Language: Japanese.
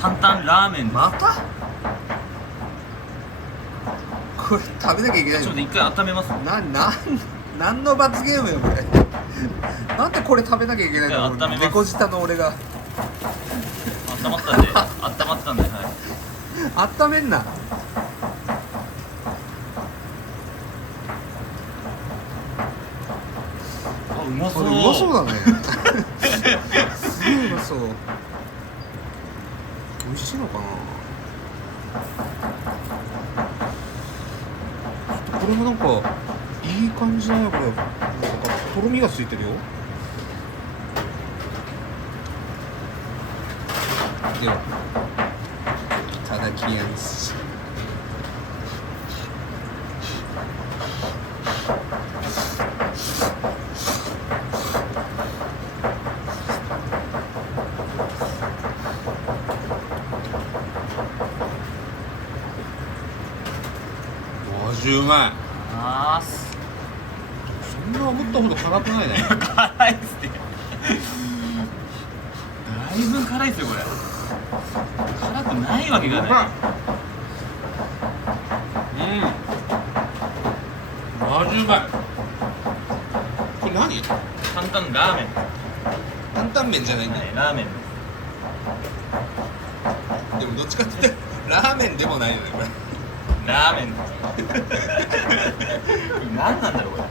担々ラーメンです。またこれ食べなきゃいけないの。ちょっと一回温めます。なんの罰ゲームよこれなんでこれ食べなきゃいけないの。温めます。猫舌の俺が温まったんで温まったんで、はい、温めんな。うまそう。うまそうだねすげえうまそう。美味しいのかな。これもなんかいい感じだね。これなんかとろみがついてるよ。ではいただきます。味うまい。そんな思ったほど辛くないね。辛いっすね。だいぶ辛いっすよこれ。辛くないわけがない。味うまい。これ何？担々ラーメン。担々麺じゃないんだよ。ラーメンです。でもどっちかって言ったらラーメンでもないよねこれ。ラーメン何なんだろうこれ。